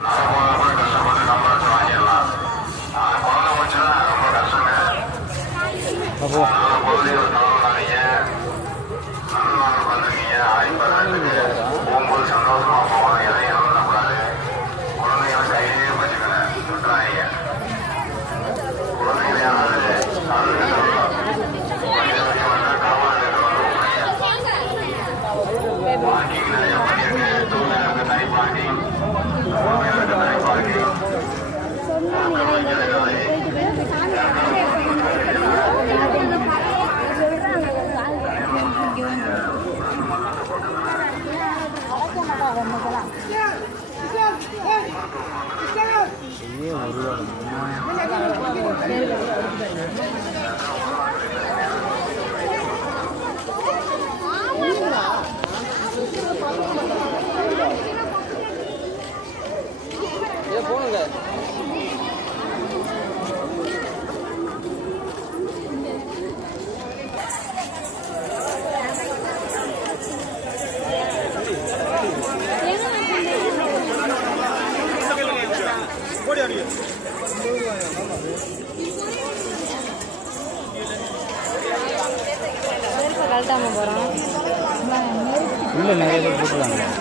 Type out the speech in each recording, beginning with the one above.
Bye. ஏ ஒரு போனுங்க கழட்டாம போகிறோம். உள்ள நிறைய பேர் போட்டுருவாங்க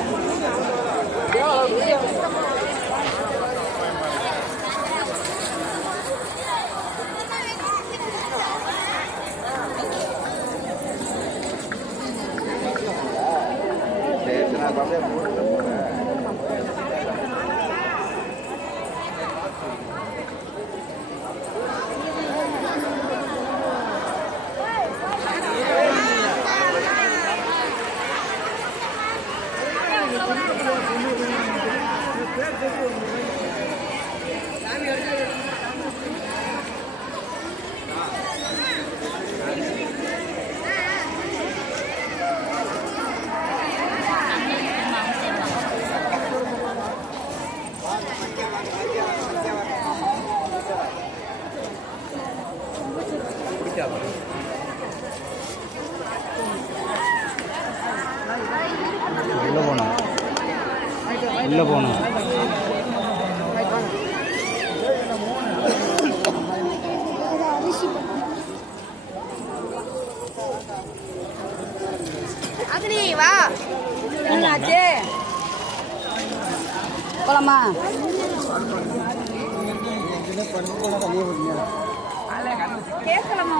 உள்ள போகணும். அக்னி வா. என்னாச்சு? போலாமா? கேட்கலாமா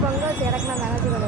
మంగళ చేరకన మేనేజ్ కూడా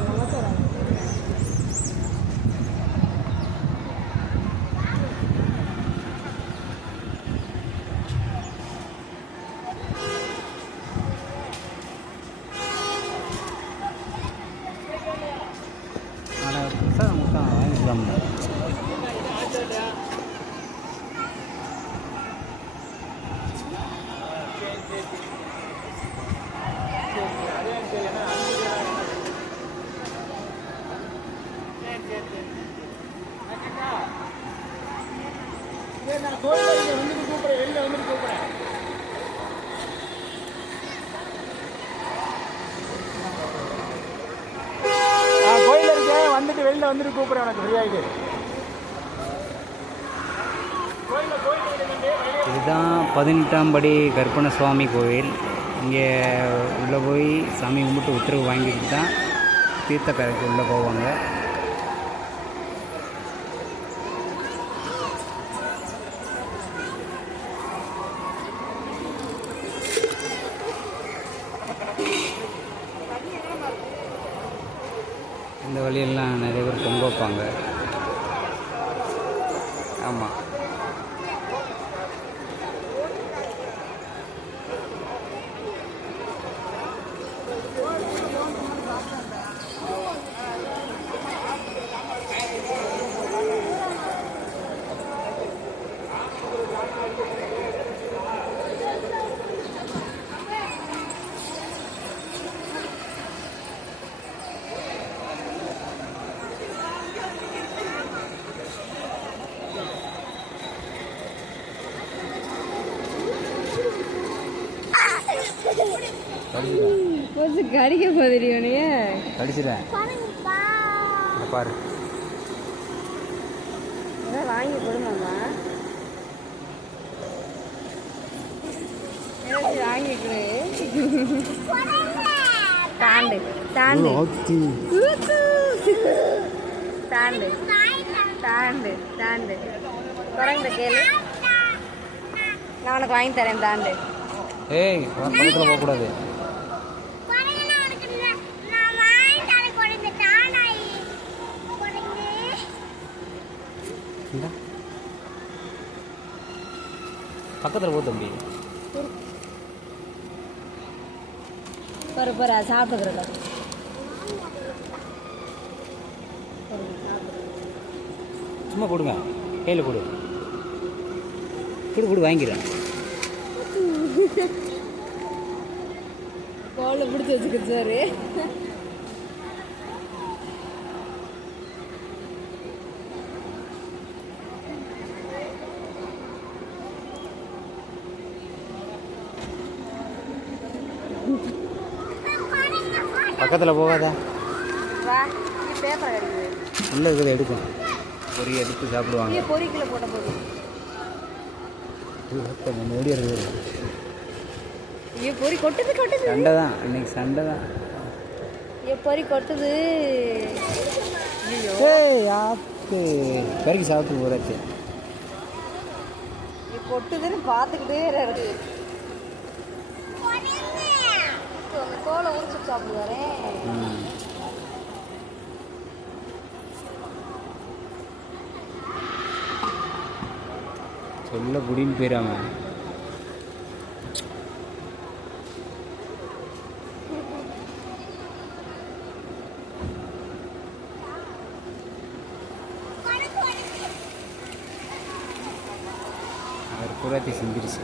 கோயில் இருக்கு வந்துட்டு வெளியில் வந்துட்டு கூப்பிடுறேன் எனக்கு ஃப்ரீ இதுதான் பதினெட்டாம் படி கற்பன சுவாமி கோவில். இங்கே உள்ளே போய் சாமி கும்பிட்டு உத்தரவு வாங்கிட்டு தான் தீர்த்தக்கரைக்கு உள்ளே போவாங்க. இந்த வழியெல்லாம் நிறைய பேர் பொங்க வைப்பாங்க ஆமாம் கடிச்சிட்டேன் கொஞ்சம் கடிக்க போதிரியோனையே கடிச்சிட்டேன். இங்க பாரு. வாங்கி ஏதாச்சும் வாங்கி தாண்டு தாண்டு. தாண்டு தாண்டு தாண்டு. குரங்கு கேளு. நான் உனக்கு வாங்கி தரேன் தாண்டு. ஏய் பக்கத்தில் போகக்கூடாது இந்தா. பக்கத்தில் போ தம்பி. பாரு அது சாப்பிட்டுக்கிறதா சும்மா கொடுங்க. கையில் கொடு. கொடு கொடு வாங்கிக்கிறேன். கோலை பிடிச்சி வச்சுக்கிட்டு சாரு. பக்கத்தில் போகாதா. வா நீ பேப்பர் கிடைக்குது உள்ளே இருக்கிறத எடுக்கும். பொறி எடுத்து சாப்பிடுவாங்க. நீ பொறிக்கில் போட்ட போதும் ஓடி இருக்குது பொறி கொட்டுது கொட்டுது. சண்டை தான் இன்னைக்கு சண்டை தான். பொறி கொட்டுது. ஏய் ஆத்து. பெருக்கி சாப்பிட்டு போகிறாச்சு இது கொட்டுதுன்னு பார்த்துக்கிட்டே இருக்கு தோலை உரிச்சு சாப்பிடுவாரே சொல்ல புடின்னு போயிடாம அவர் புறாத்தி செஞ்சிருச்சு